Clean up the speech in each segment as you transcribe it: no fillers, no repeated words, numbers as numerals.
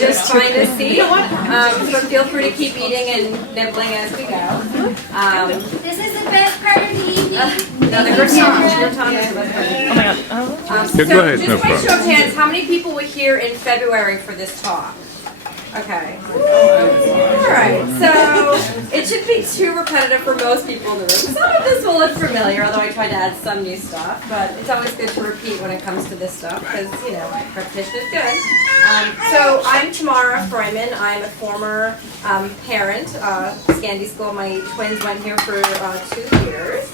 just find a seat. So feel free to keep eating and nibbling as we go. This is the best part of the evening. No, the croissant is the best part. So Go ahead, just no by show of problem. hands, how many people were here in February for this talk? Okay. Alright, so it should be too repetitive for most people in the room. Some of this will look familiar, although I tried to add some new stuff, but it's always good to repeat when it comes to this stuff because, you know, repetition is good. So I'm Tamara Freuman. I'm a former parent, Scandi School. My twins went here for 2 years.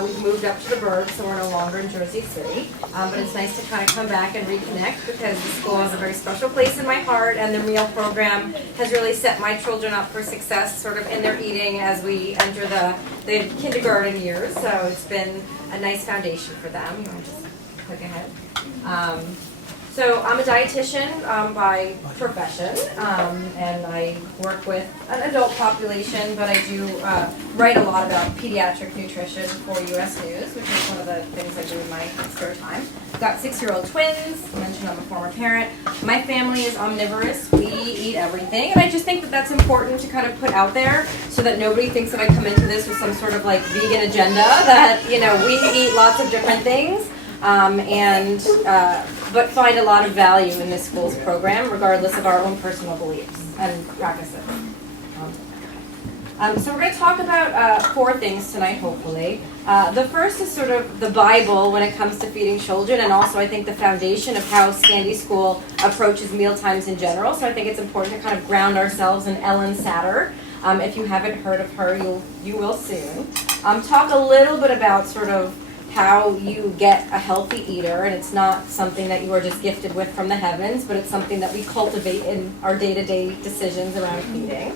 We've moved up to the Burbs, so we're no longer in Jersey City. But it's nice to kind of come back and reconnect because the school has a very special place in my heart, and the meal program has really set my children up for success sort of in their eating as we enter the kindergarten years. So it's been a nice foundation for them. You want to just click ahead? So I'm a dietitian by profession, and I work with an adult population, but I do write a lot about pediatric nutrition for U.S. News, which is one of the things I do in my spare time. I've got 6-year-old twins. I mentioned I'm a former parent. My family is omnivorous. We eat everything, and I just think that that's important to kind of put out there so that nobody thinks that I come into this with some sort of like vegan agenda, that, you know, we eat lots of different things. But find a lot of value in this school's program, regardless of our own personal beliefs and practices. So we're going to talk about 4 things tonight, hopefully. The first is sort of the Bible when it comes to feeding children, and also I think the foundation of how Scandi School approaches meal times in general. So I think it's important to kind of ground ourselves in Ellen Satter. If you haven't heard of her, you will soon. Talk a little bit about sort of how you get a healthy eater, and it's not something that you are just gifted with from the heavens, but it's something that we cultivate in our day-to-day decisions around feeding.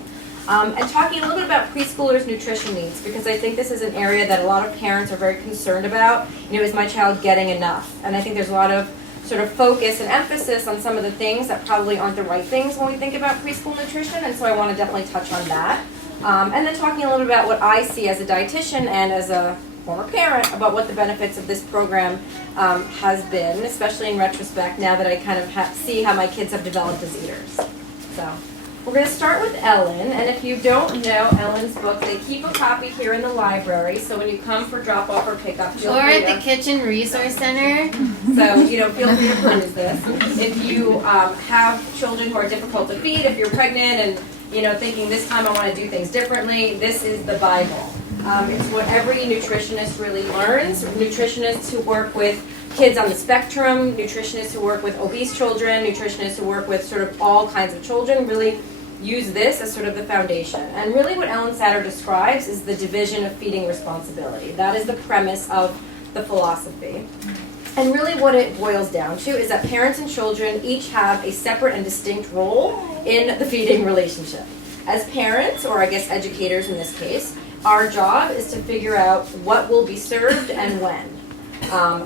And talking a little bit about preschoolers' nutrition needs, because I think this is an area that a lot of parents are very concerned about. You know, is my child getting enough? And I think there's a lot of sort of focus and emphasis on some of the things that probably aren't the right things when we think about preschool nutrition, and so I want to definitely touch on that. And then talking a little bit about what I see as a dietitian and as a former parent about what the benefits of this program has been, especially in retrospect now that I kind of see how my kids have developed as eaters. So we're going to start with Ellen, and if you don't know Ellen's book, they keep a copy here in the library, so when you come for drop-off or pickup, Or at the Kitchen Resource Center. So, you know, feel free to peruse this. If you have children who are difficult to feed, if you're pregnant and, you know, thinking this time I want to do things differently, this is the Bible. It's what every nutritionist really learns. Nutritionists who work with kids on the spectrum, nutritionists who work with obese children, nutritionists who work with sort of all kinds of children really use this as sort of the foundation. And really what Ellen Satter describes is the division of feeding responsibility. That is the premise of the philosophy. And really what it boils down to is that parents and children each have a separate and distinct role in the feeding relationship. As parents, or I guess educators in this case, our job is to figure out what will be served and when.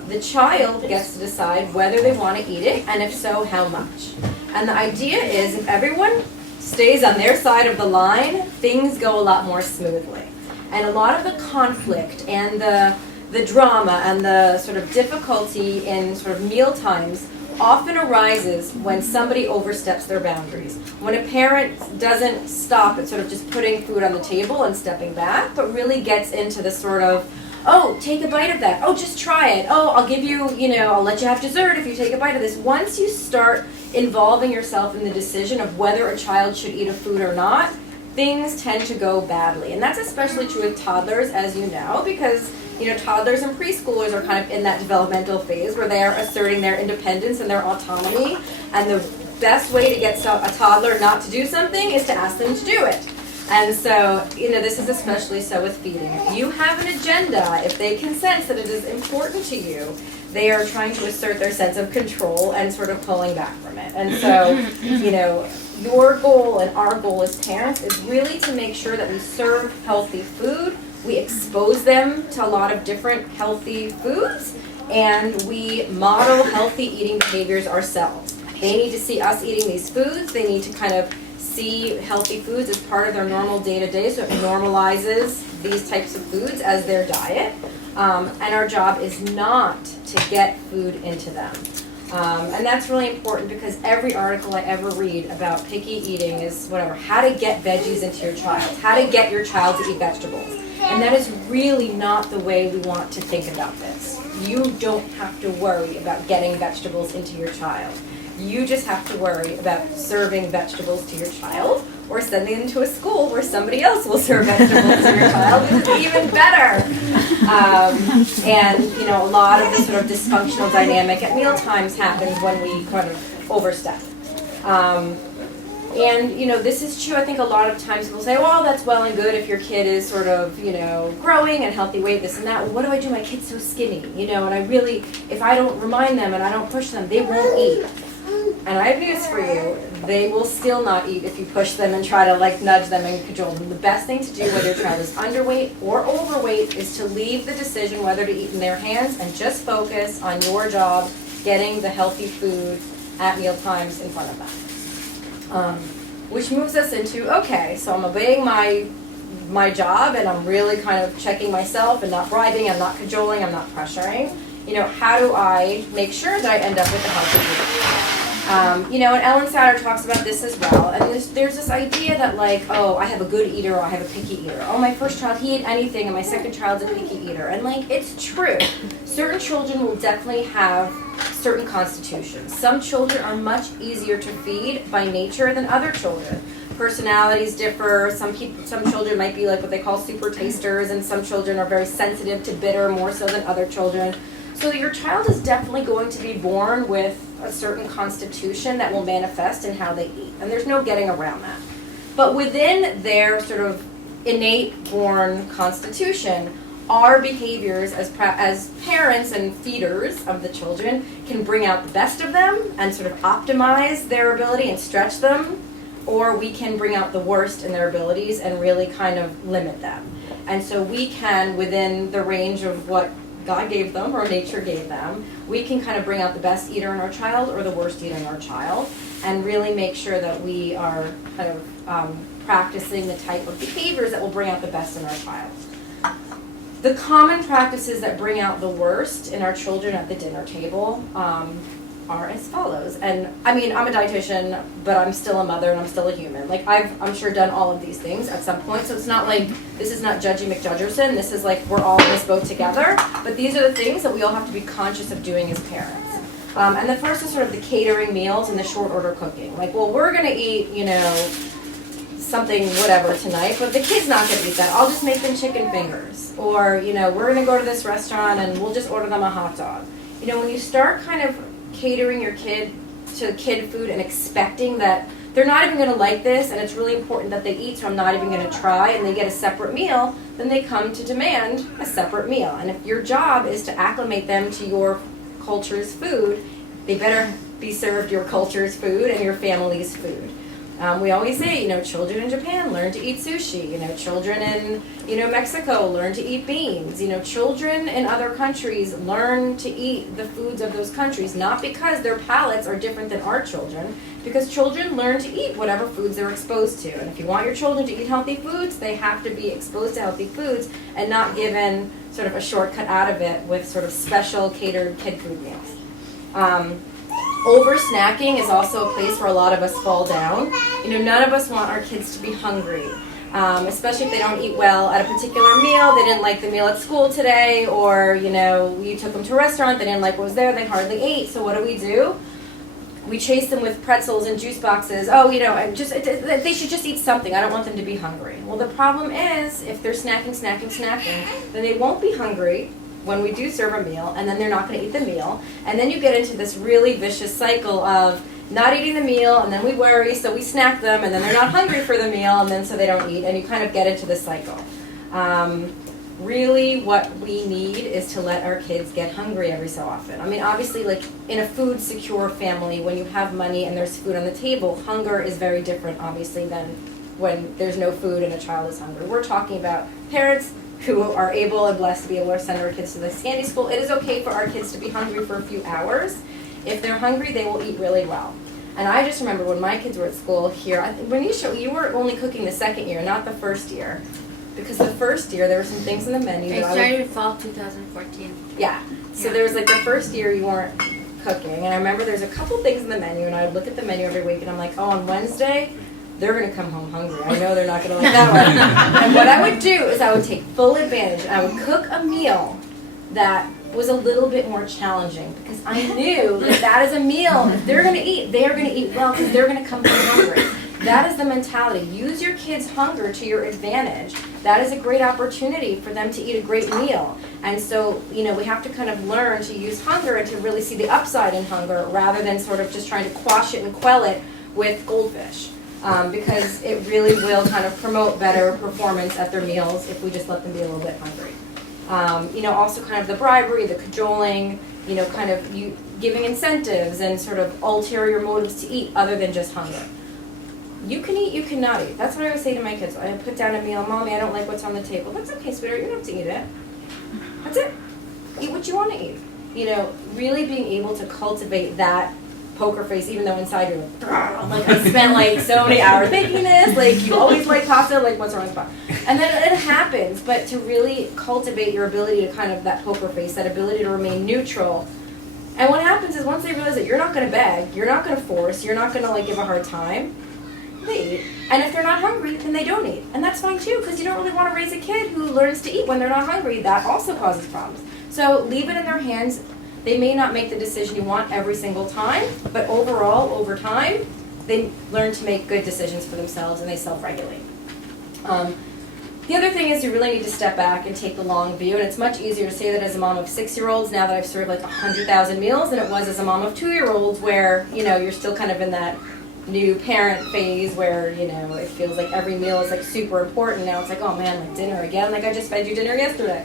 The child gets to decide whether they want to eat it, and if so, how much. And the idea is if everyone stays on their side of the line, things go a lot more smoothly. And a lot of the conflict and the drama and the sort of difficulty in sort of meal times often arises when somebody oversteps their boundaries. When a parent doesn't stop at sort of just putting food on the table and stepping back, but really gets into the sort of, oh, take a bite of that. Oh, just try it. Oh, I'll give you, you know, I'll let you have dessert if you take a bite of this. Once you start involving yourself in the decision of whether a child should eat a food or not, things tend to go badly. And that's especially true with toddlers, as you know, because you know, toddlers and preschoolers are kind of in that developmental phase where they are asserting their independence and their autonomy, and the best way to get a toddler not to do something is to ask them to do it. And so, you know, this is especially so with feeding. If you have an agenda, if they can sense that it is important to you, they are trying to assert their sense of control and sort of pulling back from it. And so, you know, your goal and our goal as parents is really to make sure that we serve healthy food, we expose them to a lot of different healthy foods, and we model healthy eating behaviors ourselves. They need to see us eating these foods. They need to kind of see healthy foods as part of their normal day-to-day, so it normalizes these types of foods as their diet. And our job is not to get food into them. And that's really important because every article I ever read about picky eating is whatever, how to get veggies into your child, how to get your child to eat vegetables. And that is really not the way we want to think about this. You don't have to worry about getting vegetables into your child. You just have to worry about serving vegetables to your child or sending them to a school where somebody else will serve vegetables to your child, which is even better. And, you know, a lot of the sort of dysfunctional dynamic at meal times happens when we kind of overstep. And, you know, this is true, I think a lot of times people say, well, that's well and good if your kid is sort of, you know, growing and healthy weight, this and that. Well, what do I do? My kid's so skinny, you know, and I really, if I don't remind them and I don't push them, they won't eat. And I have news for you, they will still not eat if you push them and try to like nudge them and cajole them. The best thing to do whether your child is underweight or overweight is to leave the decision whether to eat in their hands and just focus on your job getting the healthy food at meal times in front of them. Which moves us into, okay, so I'm obeying my job and I'm really kind of checking myself and not bribing, I'm not cajoling, I'm not pressuring. You know, how do I make sure that I end up with a healthy food? You know, and Ellen Satter talks about this as well. And there's this idea that like, oh, I have a good eater or I have a picky eater. Oh, my first child, he ate anything, and my second child's a picky eater. And like, it's true. Certain children will definitely have certain constitutions. Some children are much easier to feed by nature than other children. Personalities differ. Some children might be like what they call super tasters, and some children are very sensitive to bitter more so than other children. So your child is definitely going to be born with a certain constitution that will manifest in how they eat. And there's no getting around that. But within their sort of innate born constitution, our behaviors as parents and feeders of the children can bring out the best of them and sort of optimize their ability and stretch them, or we can bring out the worst in their abilities and really kind of limit them. And so we can, within the range of what God gave them or nature gave them, we can kind of bring out the best eater in our child or the worst eater in our child and really make sure that we are kind of practicing the type of behaviors that will bring out the best in our child. The common practices that bring out the worst in our children at the dinner table are as follows. And I mean, I'm a dietitian, but I'm still a mother and I'm still a human. Like I'm sure done all of these things at some point. So it's not like, this is not Judgy McJudgerson. This is like, we're all in this boat together. But these are the things that we all have to be conscious of doing as parents. And the first is sort of the catering meals and the short order cooking. Like, well, we're going to eat, you know, something whatever tonight, but the kid's not going to eat that. I'll just make them chicken fingers. Or, you know, we're going to go to this restaurant and we'll just order them a hot dog. You know, when you start kind of catering your kid to kid food and expecting that they're not even going to like this and it's really important that they eat, so I'm not even going to try, and they get a separate meal, then they come to demand a separate meal. And if your job is to acclimate them to your culture's food, they better be served your culture's food and your family's food. We always say, you know, children in Japan learn to eat sushi. You know, children in, you know, Mexico learn to eat beans. You know, children in other countries learn to eat the foods of those countries, not because their palates are different than our children, because children learn to eat whatever foods they're exposed to. And if you want your children to eat healthy foods, they have to be exposed to healthy foods and not given sort of a shortcut out of it with sort of special catered kid food meals. Over snacking is also a place where a lot of us fall down. You know, none of us want our kids to be hungry, especially if they don't eat well at a particular meal. They didn't like the meal at school today, or, you know, you took them to a restaurant, they didn't like what was there, they hardly ate. So what do? We chase them with pretzels and juice boxes. Oh, you know, they should just eat something. I don't want them to be hungry. Well, the problem is, if they're snacking, then they won't be hungry when we do serve a meal, and then they're not going to eat the meal. And then you get into this really vicious cycle of not eating the meal, and then we worry, so we snack them, and then they're not hungry for the meal, and then so they don't eat, and you kind of get into this cycle. Really what we need is to let our kids get hungry every so often. I mean, obviously, like in a food secure family, when you have money and there's food on the table, hunger is very different, obviously, than when there's no food and a child is hungry. We're talking about parents who are able and blessed to be able to send our kids to the Scandi school. It is okay for our kids to be hungry for a few hours. If they're hungry, they will eat really well. And I just remember when my kids were at school here, when you were only cooking the second year, not the first year. Because the first year, there were some things in the menu I started fall 2014. Yeah. So there was like the first year you weren't cooking, and I remember there's a couple things in the menu, and I would look at the menu every week, and I'm like, oh, on Wednesday, they're going to come home hungry. I know they're not going to like that one. And what I would do is I would take full advantage, and I would cook a meal that was a little bit more challenging, because I knew that that is a meal. If they're going to eat, they are going to eat well, because they're going to come home hungry. That is the mentality. Use your kids' hunger to your advantage. That is a great opportunity for them to eat a great meal. And so, we have to kind of learn to use hunger and to really see the upside in hunger, rather than sort of just trying to quash it and quell it with goldfish. Because it really will kind of promote better performance at their meals if we just let them be a little bit hungry. Also kind of the bribery, the cajoling, kind of giving incentives and sort of ulterior motives to eat other than just hunger. You can eat, you cannot eat. That's what I would say to my kids. I put down a meal, Mommy, I don't like what's on the table. That's okay, sweetheart, you don't have to eat it. That's it. Eat what you want to eat. Really being able to cultivate that poker face, even though inside you're like I spent so many hours making this, you always like pasta, what's wrong with pasta? And then it happens, but to really cultivate your ability to kind of that poker face, that ability to remain neutral. And what happens is once they realize that you're not going to beg, you're not going to force, you're not going to give a hard time, they eat. And if they're not hungry, then they don't eat. And that's fine too, because you don't really want to raise a kid who learns to eat when they're not hungry. That also causes problems. So leave it in their hands. They may not make the decision you want every single time, but overall, over time, they learn to make good decisions for themselves and they self-regulate. The other thing is you really need to step back and take the long view, and it's much easier to say that as a mom of 6-year-olds now that I've served 100,000 meals than it was as a mom of 2-year-olds where, you're still kind of in that new parent phase where, it feels like every meal is super important. Now it's oh man, dinner again, I just fed you dinner yesterday.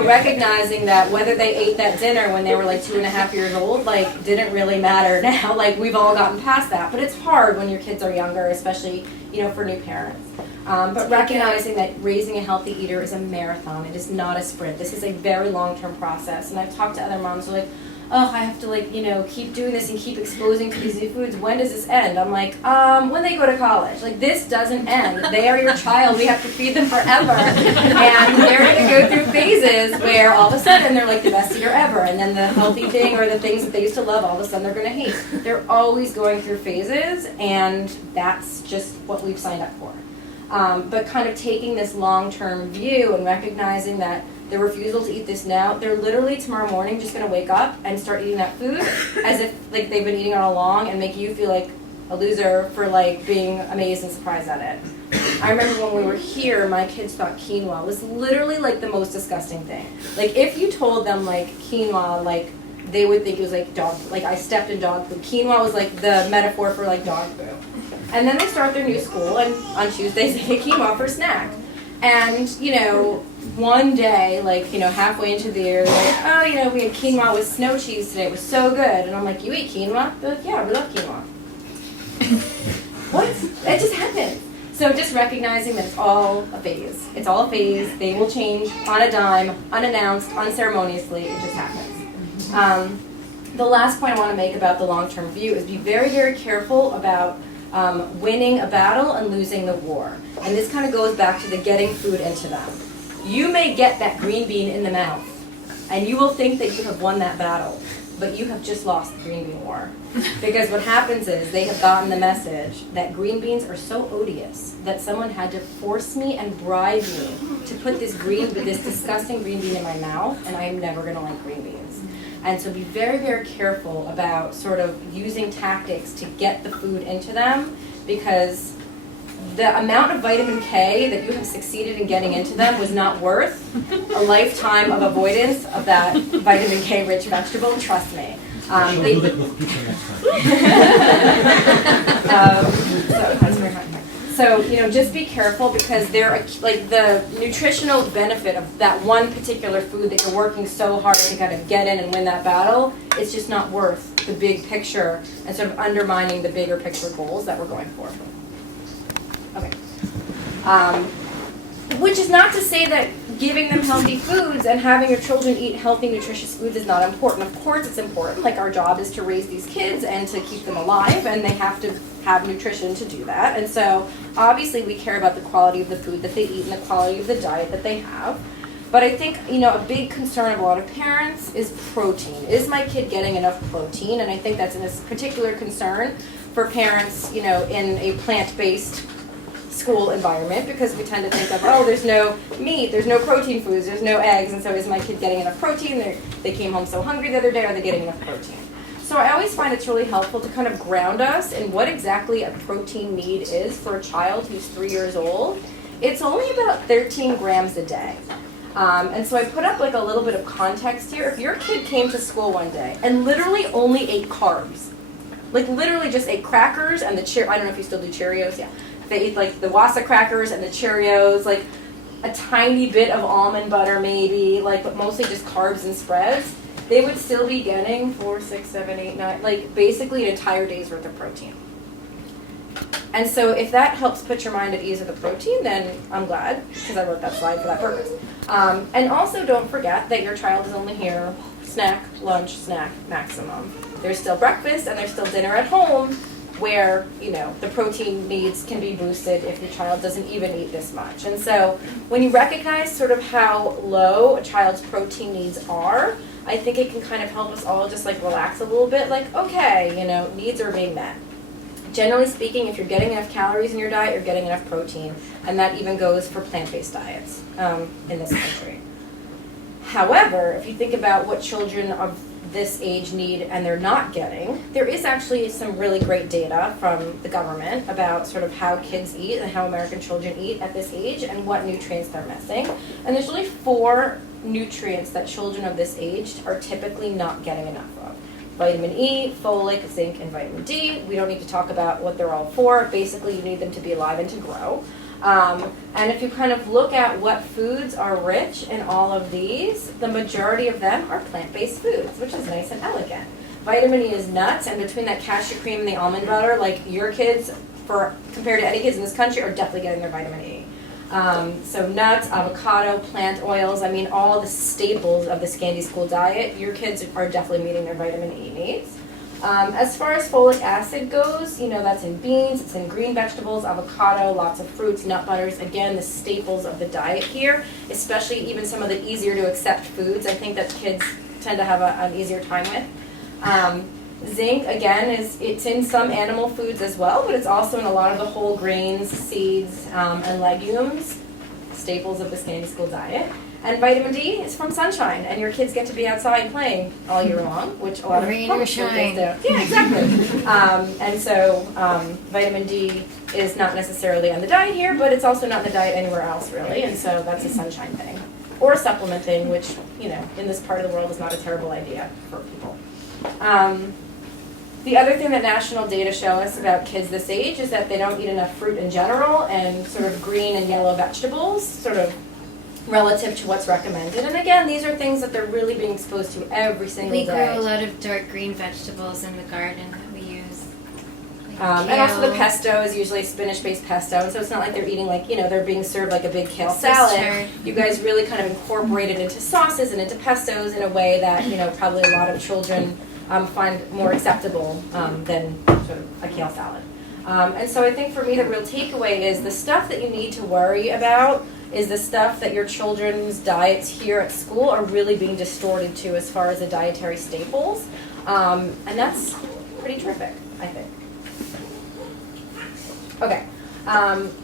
Recognizing that whether they ate that dinner when they were 2.5 years old, didn't really matter now. We've all gotten past that, but it's hard when your kids are younger, especially, for new parents. But recognizing that raising a healthy eater is a marathon. It is not a sprint. This is a very long-term process. And I've talked to other moms who are oh, I have to keep doing this and keep exposing to these new foods. When does this end? I'm when they go to college. This doesn't end. They are your child. We have to feed them forever. And they're going to go through phases where all of a sudden they're the best eater ever. And then the healthy thing or the things that they used to love, all of a sudden they're going to hate. They're always going through phases, and that's just what we've signed up for. But kind of taking this long-term view and recognizing that the refusal to eat this now, they're literally tomorrow morning just going to wake up and start eating that food as if they've been eating it all along, and make you feel like a loser for being amazed and surprised at it. I remember when we were here, my kids thought quinoa was literally the most disgusting thing. If you told them quinoa, they would think it was dog, I stepped in dog food. Quinoa was the metaphor for dog food. And then they start their new school, and on Tuesdays they get quinoa for snack. And, one day, halfway into the year, they're we had quinoa with snow cheese today. It was so good. And I'm you eat quinoa? They're yeah, we love quinoa. What? It just happens. So just recognizing that it's all a phase. It's all a phase. They will change on a dime, unannounced, unceremoniously. It just happens. The last point I want to make about the long-term view is be very, very careful about winning a battle and losing the war. And this kind of goes back to the getting food into them. You may get that green bean in the mouth, and you will think that you have won that battle, but you have just lost the green bean war. Because what happens is they have gotten the message that green beans are so odious that someone had to force me and bribe me to put this disgusting green bean in my mouth, and I am never going to like green beans. And so be very, very careful about sort of using tactics to get the food into them, because the amount of vitamin K that you have succeeded in getting into them was not worth a lifetime of avoidance of that vitamin K rich vegetable, trust me. So, just be careful, because they're the nutritional benefit of that one particular food that you're working so hard to kind of get in and win that battle, it's just not worth the big picture and sort of undermining the bigger picture goals that we're going for. Okay. Which is not to say that giving them healthy foods and having your children eat healthy, nutritious foods is not important. Of course it's important. Our job is to raise these kids and to keep them alive, and they have to have nutrition to do that. And so, obviously, we care about the quality of the food that they eat and the quality of the diet that they have. But I think, a big concern of a lot of parents is protein. Is my kid getting enough protein? And I think that's a particular concern for parents, in a plant-based school environment, because we tend to think of, there's no meat, there's no protein foods, there's no eggs, and so is my kid getting enough protein? They came home so hungry the other day, are they getting enough protein? So I always find it's really helpful to kind of ground us in what exactly a protein need is for a child who's 3 years old. It's only about 13 grams a day. And so I put up like a little bit of context here. If your kid came to school one day and literally only ate carbs, like literally just ate crackers and I don't know if you still do Cheerios, yeah. They ate like the Wassa crackers and the Cheerios, like a tiny bit of almond butter maybe, but mostly just carbs and spreads, they would still be getting 4, 6, 7, 8, 9, like basically an entire day's worth of protein. And so if that helps put your mind at ease with the protein, then I'm glad, because I wrote that slide for that purpose. And also don't forget that your child is only here snack, lunch, snack, maximum. There's still breakfast and there's still dinner at home where, the protein needs can be boosted if your child doesn't even eat this much. And so when you recognize sort of how low a child's protein needs are, I think it can kind of help us all just relax a little bit, okay, needs are being met. Generally speaking, if you're getting enough calories in your diet, you're getting enough protein, and that even goes for plant-based diets in this country. However, if you think about what children of this age need and they're not getting, there is actually some really great data from the government about sort of how kids eat and how American children eat at this age and what nutrients they're missing. And there's really 4 nutrients that children of this age are typically not getting enough of. Vitamin E, folic, zinc, and vitamin D. We don't need to talk about what they're all for. Basically, you need them to be alive and to grow. And if you kind of look at what foods are rich in all of these, the majority of them are plant-based foods, which is nice and elegant. Vitamin E is nuts, and between that cashew cream and the almond butter, your kids, compared to any kids in this country, are definitely getting their vitamin E. So nuts, avocado, plant oils, all the staples of the Scandi school diet, your kids are definitely meeting their vitamin E needs. As far as folic acid goes, that's in beans, it's in green vegetables, avocado, lots of fruits, nut butters, again, the staples of the diet here, especially even some of the easier to accept foods, I think that kids tend to have an easier time with. Zinc, again, it's in some animal foods as well, but it's also in a lot of the whole grains, seeds, and legumes, staples of the Scandi school diet. And vitamin D is from sunshine, and your kids get to be outside playing all year long, which a lot of public school kids do. Yeah, exactly. And so vitamin D is not necessarily on the diet here, but it's also not in the diet anywhere else, really, and so that's a sunshine thing. Or a supplement thing, which, in this part of the world is not a terrible idea for people. The other thing that national data show us about kids this age is that they don't eat enough fruit in general and sort of green and yellow vegetables, sort of relative to what's recommended. And again, these are things that they're really being exposed to every single day. We grow a lot of dark green vegetables in the garden that we use. And also the pesto is usually spinach-based pesto, and so it's not like they're eating they're being served like a big kale salad. You guys really kind of incorporate it into sauces and into pestos in a way that, probably a lot of children find more acceptable than sort of a kale salad. And so I think for me the real takeaway is the stuff that you need to worry about is the stuff that your children's diets here at school are really being distorted to as far as the dietary staples. And that's pretty terrific, I think. Okay.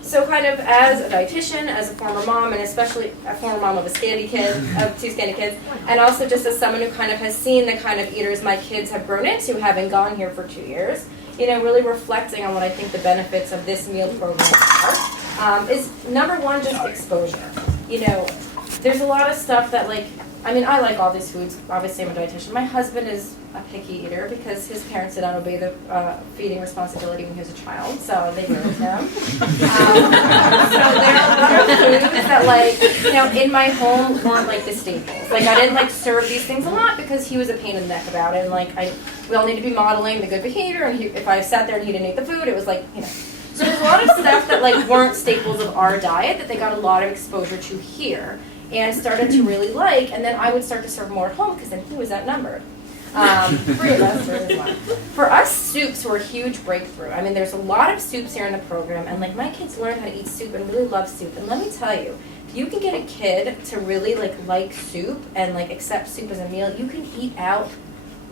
So kind of as a dietitian, as a former mom, and especially a former mom of a Scandi kid, of 2 Scandi kids, and also just as someone who kind of has seen the kind of eaters my kids have grown into, having gone here for 2 years, really reflecting on what I think the benefits of this meal program are, is number one, just exposure. There's a lot of stuff that I like all these foods. Obviously, I'm a dietitian. My husband is a picky eater because his parents did not obey the feeding responsibility when he was a child, so they ruined him. So there are a lot of foods that, in my home weren't the staples. I didn't serve these things a lot because he was a pain in the neck about it, and we all need to be modeling the good behavior. And if I sat there and he didn't eat the food, it was So there's a lot of stuff that weren't staples of our diet that they got a lot of exposure to here and started to really like, and then I would start to serve more at home because then he was outnumbered. 3 of us, or one. For us, soups were a huge breakthrough. There's a lot of soups here in the program, and my kids learned how to eat soup and really love soup. And let me tell you, if you can get a kid to really like soup and like accept soup as a meal, you can eat out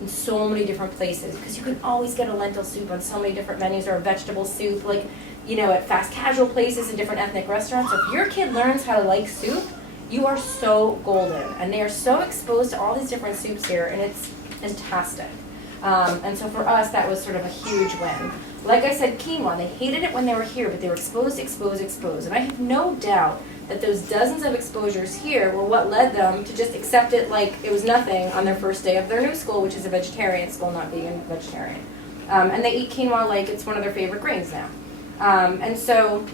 in so many different places, because you can always get a lentil soup on so many different menus, or a vegetable soup, like, you know, at fast casual places and different ethnic restaurants. So if your kid learns how to like soup, you are so golden. And they are so exposed to all these different soups here, and it's fantastic. And so for us, that was sort of a huge win. Like I said, quinoa, they hated it when they were here, but they were exposed. And I have no doubt that those dozens of exposures here were what led them to just accept it like it was nothing on their first day of their new school, which is a vegetarian school, not vegan, vegetarian. And they eat quinoa like it's one of their favorite grains now. And so,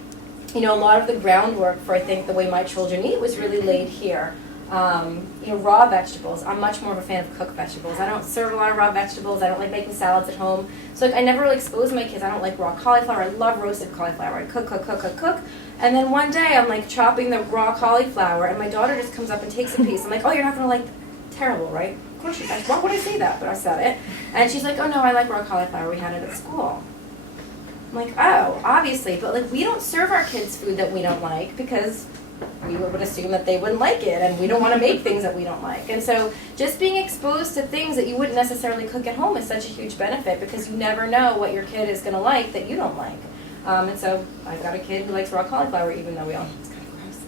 you know, a lot of the groundwork for, I think, the way my children eat was really laid here. You know, raw vegetables. I'm much more of a fan of cooked vegetables. I don't serve a lot of raw vegetables. I don't like making salads at home. So like, I never really expose my kids. I don't like raw cauliflower. I love roasted cauliflower. I cook. And then one day I'm like chopping the raw cauliflower, and my daughter just comes up and takes a piece. I'm like, oh, you're not going to like, terrible, right? Of course you guys. Why would I say that? But I said it. And she's like, oh, no, I like raw cauliflower. We had it at school. I'm like, oh, obviously. But like, we don't serve our kids food that we don't like, because we would assume that they wouldn't like it, and we don't want to make things that we don't like. And so just being exposed to things that you wouldn't necessarily cook at home is such a huge benefit, because you never know what your kid is going to like that you don't like. And so I've got a kid who likes raw cauliflower, even though it's kind of gross.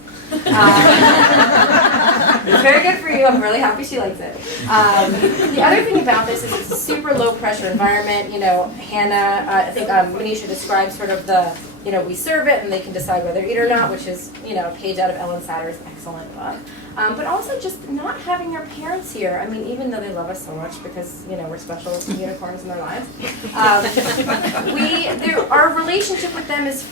It's very good for you. I'm really happy she likes it. The other thing about this is it's a super low pressure environment. You know, Hannah, I think Manisha described sort of the, you know, we serve it and they can decide whether to eat or not, which is, you know, a page out of Ellen Satter's excellent book. But also just not having their parents here. I mean, even though they love us so much because, you know, we're special unicorns in their lives, our relationship with them is,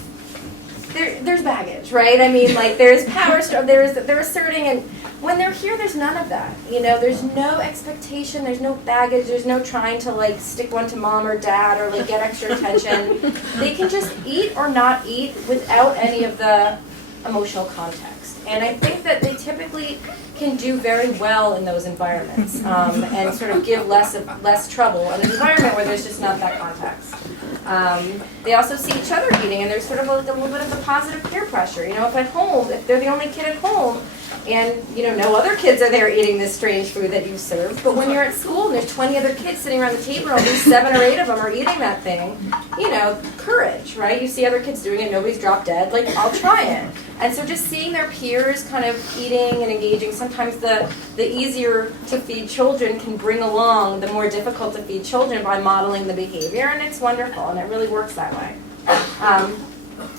there's baggage, right? I mean, like, there's power, they're asserting, and when they're here, there's none of that. You know, there's no expectation, there's no baggage, there's no trying to, like, stick one to mom or dad or, like, get extra attention. They can just eat or not eat without any of the emotional context. And I think that they typically can do very well in those environments, and sort of give less trouble in an environment where there's just not that context. They also see each other eating, and there's sort of a little bit of the positive peer pressure. You know, if at home, if they're the only kid at home, and, you know, no other kids are there eating this strange food that you serve, but when you're at school and there's 20 other kids sitting around the table, and at least 7 or 8 of them are eating that thing, you know, courage, right? You see other kids doing it, nobody's dropped dead, like, I'll try it. And so just seeing their peers kind of eating and engaging, sometimes the easier to feed children can bring along the more difficult to feed children by modeling the behavior, and it's wonderful, and it really works that way.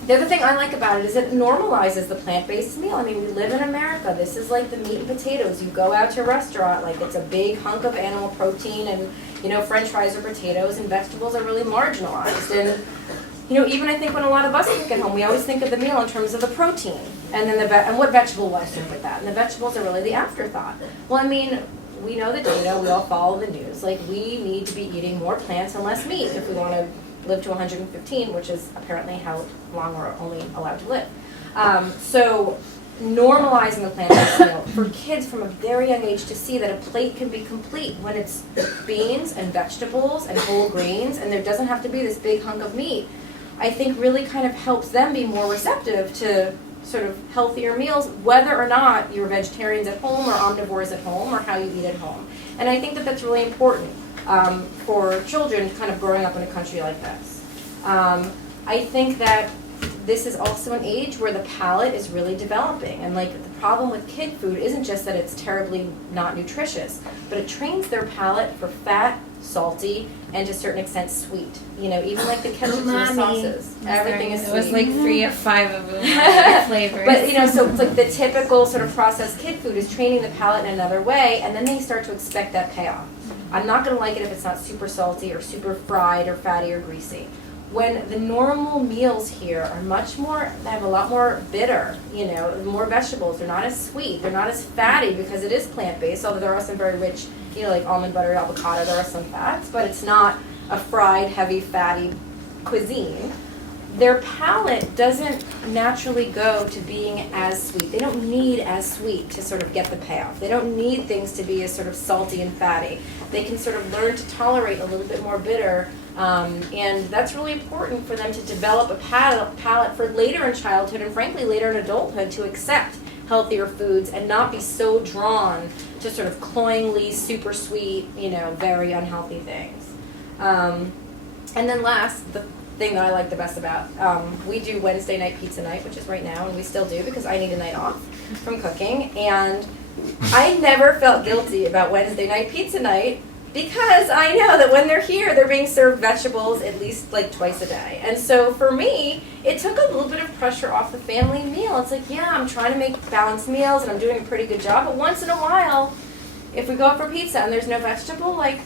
The other thing I like about it is it normalizes the plant-based meal. I mean, we live in America. This is like the meat and potatoes. You go out to a restaurant, like it's a big hunk of animal protein, and, you know, French fries or potatoes, and vegetables are really marginalized. And, you know, even I think when a lot of us cook at home, we always think of the meal in terms of the protein, and then and what vegetable will I serve with that. And the vegetables are really the afterthought. Well, I mean, we know the data. We all follow the news. Like, we need to be eating more plants and less meat if we want to live to 115, which is apparently how long we're only allowed to live. So normalizing the plant-based meal for kids from a very young age to see that a plate can be complete when it's beans and vegetables and whole grains, and there doesn't have to be this big hunk of meat, I think really kind of helps them be more receptive to sort of healthier meals, whether or not you're vegetarians at home or omnivores at home or how you eat at home. And I think that that's really important for children kind of growing up in a country like this. I think that this is also an age where the palate is really developing, and like the problem with kid food isn't just that it's terribly not nutritious, but it trains their palate for fat, salty, and to a certain extent sweet. You know, even like the ketchup and the sauces, everything is sweet. It was like 3 of 5 of them flavors. But, you know, so it's like the typical sort of processed kid food is training the palate in another way, and then they start to expect that payoff. I'm not going to like it if it's not super salty or super fried or fatty or greasy. When the normal meals here are much more, they have a lot more bitter, you know, more vegetables. They're not as sweet. They're not as fatty because it is plant-based, although there are some very rich, you know, like almond butter, avocado, there are some fats, but it's not a fried, heavy, fatty cuisine. Their palate doesn't naturally go to being as sweet. They don't need as sweet to sort of get the payoff. They don't need things to be as sort of salty and fatty. They can sort of learn to tolerate a little bit more bitter, and that's really important for them to develop a palate for later in childhood and frankly later in adulthood to accept healthier foods and not be so drawn to sort of cloyingly super sweet, very unhealthy things. And then last, the thing that I like the best about, we do Wednesday night pizza night, which is right now, and we still do because I need a night off from cooking. And I never felt guilty about Wednesday night pizza night because I know that when they're here, they're being served vegetables at least like twice a day. And so for me, it took a little bit of pressure off the family meal. It's like, yeah, I'm trying to make balanced meals and I'm doing a pretty good job, but once in a while, if we go out for pizza and there's no vegetable, like,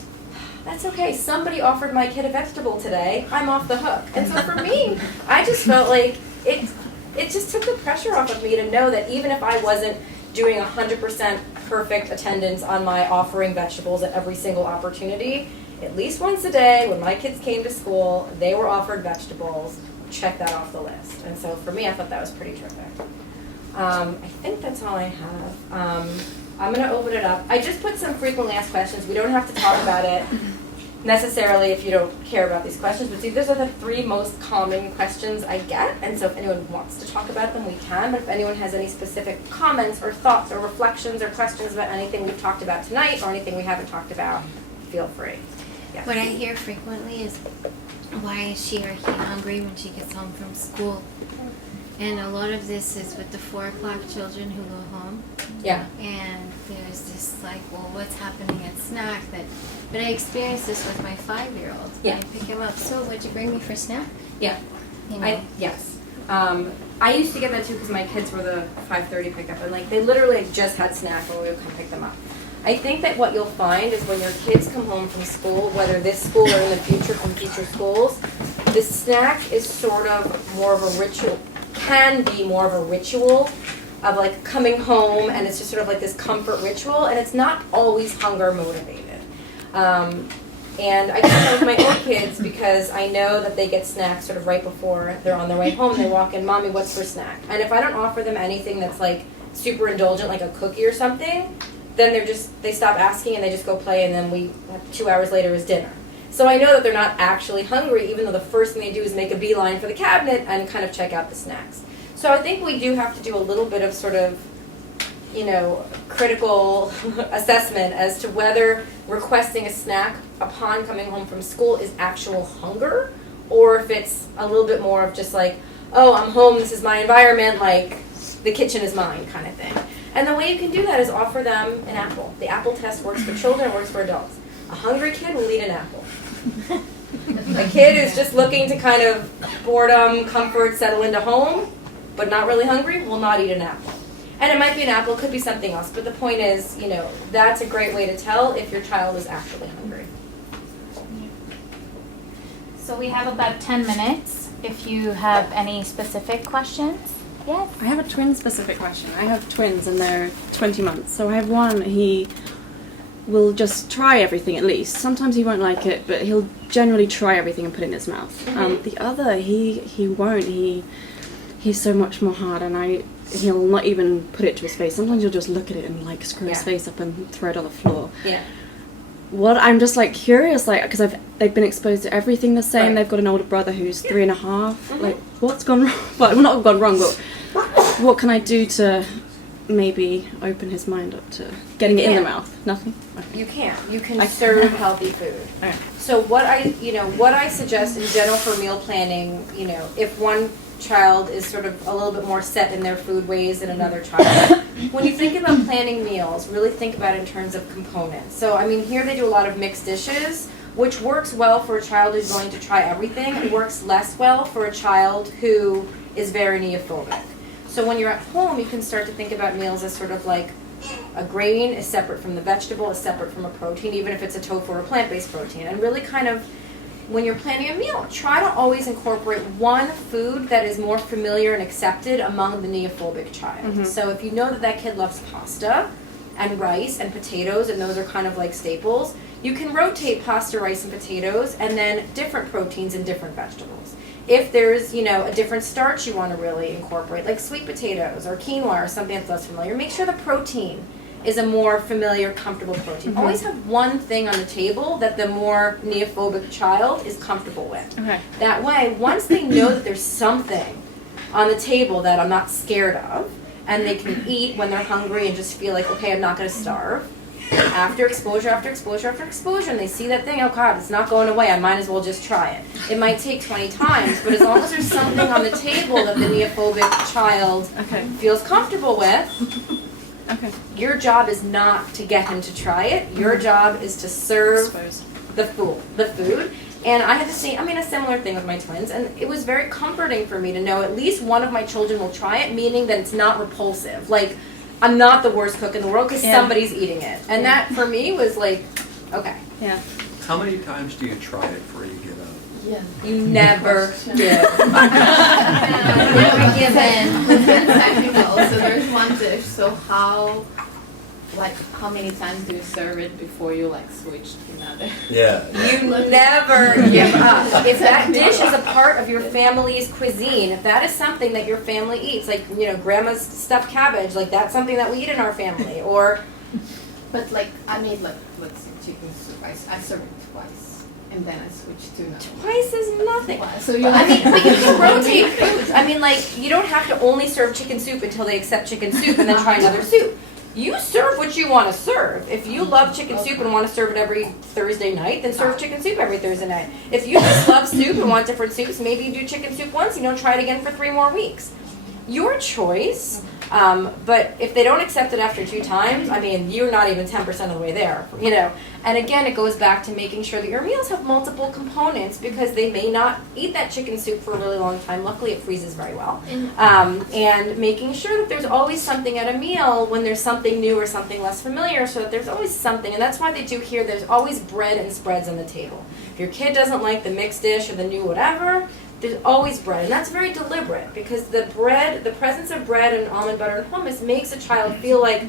that's okay. Somebody offered my kid a vegetable today. I'm off the hook. And so for me, I just felt like it just took the pressure off of me to know that even if I wasn't doing 100% perfect attendance on my offering vegetables at every single opportunity, at least once a day when my kids came to school, they were offered vegetables. Check that off the list. And so for me, I thought that was pretty terrific. I think that's all I have. I'm going to open it up. I just put some frequently asked questions. We don't have to talk about it necessarily if you don't care about these questions, but see, those are the 3 most common questions I get, and so if anyone wants to talk about them, we can, but if anyone has any specific comments or thoughts or reflections or questions about anything we've talked about tonight or anything we haven't talked about, feel free. Yes. What I hear frequently is, why is she or he hungry when she gets home from school? And a lot of this is with the 4 o'clock children who go home. Yeah. And there's this like, well, what's happening at snack? But I experienced this with my 5-year-old. Yeah. I pick him up. So, what'd you bring me for snack? Yeah. Yes. I used to get that too because my kids were the 5:30 pickup, and like they literally just had snack when we would come pick them up. I think that what you'll find is when your kids come home from school, whether this school or in the future from future schools, the snack is sort of more of a ritual. Can be more of a ritual of like coming home, and it's just sort of like this comfort ritual, and it's not always hunger motivated. And I do that with my own kids because I know that they get snacks sort of right before they're on their way home. They walk in, Mommy, what's for snack? And if I don't offer them anything that's like super indulgent, like a cookie or something, then they stop asking and they just go play, and then 2 hours later is dinner. So I know that they're not actually hungry, even though the first thing they do is make a beeline for the cabinet and kind of check out the snacks. So I think we do have to do a little bit of sort of, critical assessment as to whether requesting a snack upon coming home from school is actual hunger, or if it's a little bit more of just like, oh, I'm home, this is my environment, like the kitchen is mine kind of thing. And the way you can do that is offer them an apple. The apple test works for children, works for adults. A hungry kid will eat an apple. A kid who's just looking to kind of boredom, comfort, settle into home, but not really hungry, will not eat an apple. And it might be an apple, it could be something else, but the point is, that's a great way to tell if your child is actually hungry. So we have about 10 minutes if you have any specific questions. Yes? I have a twin-specific question. I have twins and they're 20 months. So I have one, he will just try everything at least. Sometimes he won't like it, but he'll generally try everything and put it in his mouth. Mm-hmm. The other, he won't. He's so much more hard, and he'll not even put it to his face. Sometimes he'll just look at it and like screw his face up and throw it on the floor. Yeah. What I'm just like curious, like, because they've been exposed to everything the same. Right. They've got an older brother who's 3.5. Mm-hmm. Like, what's gone wrong? Well, not gone wrong, but what can I do to maybe open his mind up to getting it in the mouth? Nothing. Okay. You can serve healthy food. Okay. So what I suggest in general for meal planning, if one child is sort of a little bit more set in their food ways than another child, when you think about planning meals, really think about it in terms of components. So here they do a lot of mixed dishes, which works well for a child who's going to try everything. It works less well for a child who is very neophobic. So when you're at home, you can start to think about meals as sort of like a grain is separate from the vegetable, is separate from a protein, even if it's a tofu or a plant-based protein. And really kind of, when you're planning a meal, try to always incorporate one food that is more familiar and accepted among the neophobic child. Mm-hmm. So if you know that kid loves pasta and rice and potatoes, and those are kind of like staples, you can rotate pasta, rice, and potatoes, and then different proteins and different vegetables. If there's, a different starch you want to really incorporate, like sweet potatoes or quinoa or something that's less familiar, make sure the protein is a more familiar, comfortable protein. Mm-hmm. Always have one thing on the table that the more neophobic child is comfortable with. Okay. That way, once they know that there's something on the table that I'm not scared of, and they can eat when they're hungry and just feel like, okay, I'm not going to starve. After exposure, after exposure, after exposure, and they see that thing, oh God, it's not going away, I might as well just try it. It might take 20 times, but as long as there's something on the table that the neophobic child feels comfortable with, your job is not to get him to try it. Your job is to serve the food. And I had a similar thing with my twins, and it was very comforting for me to know at least one of my children will try it, meaning that it's not repulsive. Like, I'm not the worst cook in the world because somebody's eating it. And that, for me, was like, okay. Yeah. How many times do you try it before you give up? Yeah. You never give. Never give in. Technical. So there's one dish. So how many times do you serve it before you switch to another? Yeah. You never give up. If that dish is a part of your family's cuisine, if that is something that your family eats, like, grandma's stuffed cabbage, that's something that we eat in our family, or... But I made let's say chicken soup. I served it twice. And then I switched to another. Twice is nothing. So but you can rotate foods. You don't have to only serve chicken soup until they accept chicken soup and then try another soup. You serve what you want to serve. If you love chicken soup and want to serve it every Thursday night, then serve chicken soup every Thursday night. If you just love soup and want different soups, maybe you do chicken soup once, try it again for 3 more weeks. Your choice. But if they don't accept it after 2 times, you're not even 10% of the way there, And again, it goes back to making sure that your meals have multiple components because they may not eat that chicken soup for a really long time. Luckily, it freezes very well. And making sure that there's always something at a meal when there's something new or something less familiar so that there's always something. And that's why they do here, there's always bread and spreads on the table. If your kid doesn't like the mixed dish or the new whatever, there's always bread, and that's very deliberate because the presence of bread and almond butter and hummus makes a child feel like,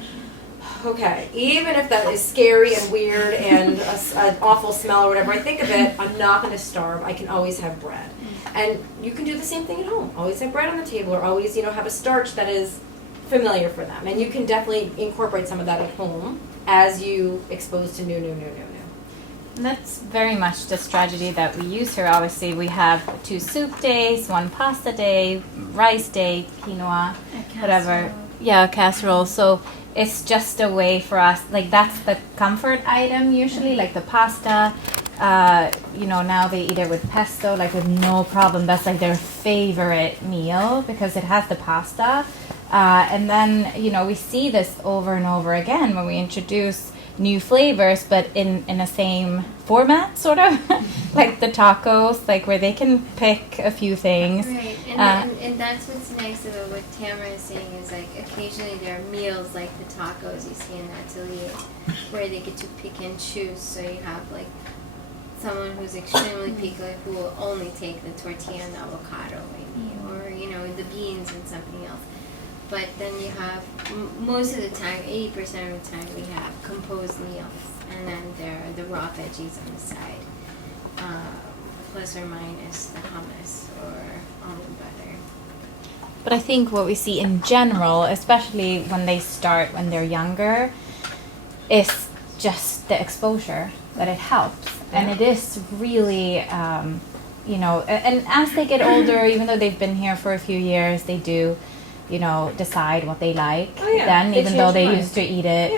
okay, even if that is scary and weird and an awful smell or whatever I think of it, I'm not going to starve. I can always have bread. And you can do the same thing at home. Always have bread on the table or always, have a starch that is familiar for them. And you can definitely incorporate some of that at home as you expose to new. That's very much the strategy that we use here. Obviously, we have 2 soup days, 1 pasta day, rice day, quinoa, whatever. Yeah, casserole. So it's just a way for us, that's the comfort item usually, the pasta. Now they eat it with pesto, with no problem. That's their favorite meal because it has the pasta. And then, we see this over and over again when we introduce new flavors, but in the same format, sort of, like the tacos, where they can pick a few things. Right, and that's what's nice about what Tamara is saying is occasionally there are meals like the tacos you see in Atelier where they get to pick and choose. So you have someone who's extremely picky who will only take the tortilla and avocado maybe, or the beans and something else. But then you have, most of the time, 80% of the time, we have composed meals. And then there are the raw veggies on the side, plus or minus the hummus or almond butter. But I think what we see in general, especially when they're younger, is just the exposure, that it helps. And it is really, and as they get older, even though they've been here for a few years, they do decide what they like then, even though they used to eat it,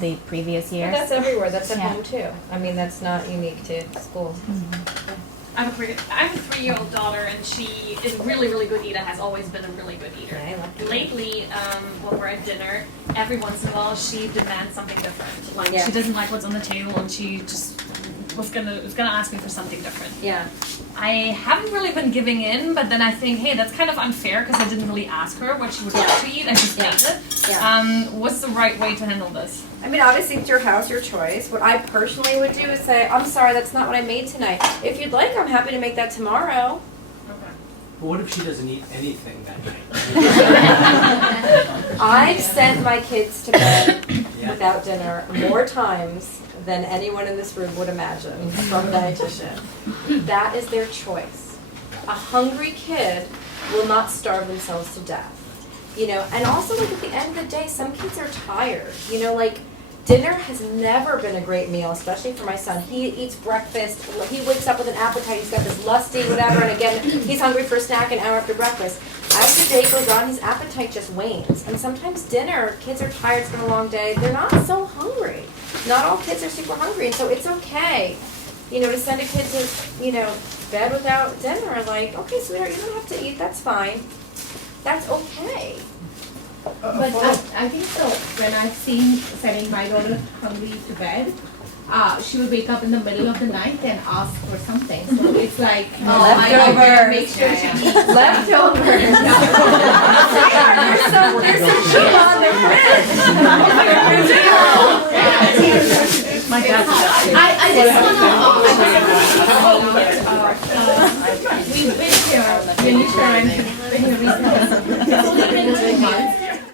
the previous years. But that's everywhere. That's at home too. That's not unique to school. Mm-hmm. I have a 3-year-old daughter, and she is a really, really good eater, has always been a really good eater. Lately, when we're at dinner, every once in a while she demands something different. She doesn't like what's on the table, and she just was gonna ask me for something different. Yeah. I haven't really been giving in, but then I think, hey, that's kind of unfair because I didn't really ask her what she would like to eat. I just made it. Yeah. What's the right way to handle this? Obviously it's your house, your choice. What I personally would do is say, I'm sorry, that's not what I made tonight. If you'd like, I'm happy to make that tomorrow. Okay. But what if she doesn't eat anything that night? I've sent my kids to bed without dinner more times than anyone in this room would imagine from a dietitian. That is their choice. A hungry kid will not starve themselves to death. And also at the end of the day, some kids are tired. Dinner has never been a great meal, especially for my son. He eats breakfast, he wakes up with an appetite, he's got this lusty whatever, and again, he's hungry for a snack an hour after breakfast. as the day goes on, his appetite just wanes. And sometimes dinner, kids are tired, it's been a long day, they're not so hungry. Not all kids are super hungry, and so it's okay, to send a kid to, bed without dinner. Like, okay, sweetheart, you don't have to eat, that's fine. That's okay. But I think so. When I've seen sending my daughter hungry to bed, she would wake up in the middle of the night and ask for something. So it's like, I gotta make sure she eats. Leftovers. There's some shit on the fridge. My dad. I just want to. We've been here, Renisha, and been here recently.